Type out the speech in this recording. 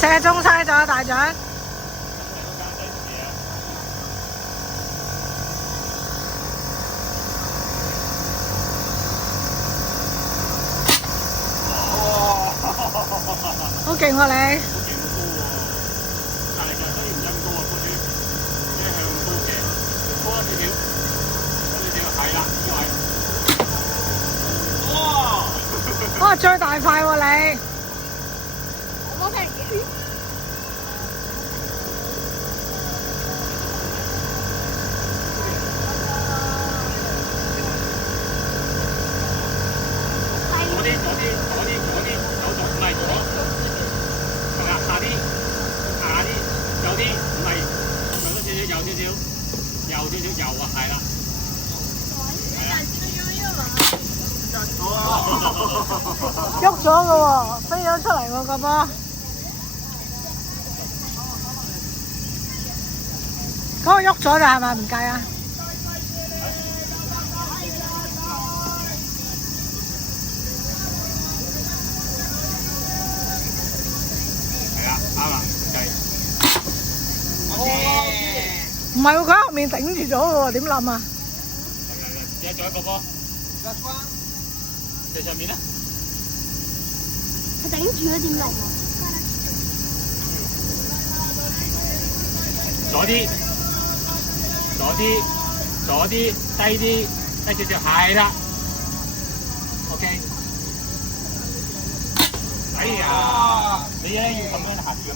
射中晒咗大獎。好勁喎你！但係就當然唔陰高啊，嗰啲一向高嘅，高一少少，係啦，呢位。哇！哇，最大塊喎你！我平嘅。左啲，右左唔係左，係咪啊？下啲，右啲，唔係，右少少，右啊，係啦。喐咗嘅喎，飛咗出嚟喎個波。嗰個喐咗就係咪唔計啊？啱啦，計。唔係喎，佢喺後面頂住咗嘅喎，點冧啊？而家仲有一個波，最上面咧。佢頂住咗點冧啊？左啲，低啲，低少少，係啦。OK。哎呀，你咧要咁樣行住咁樣。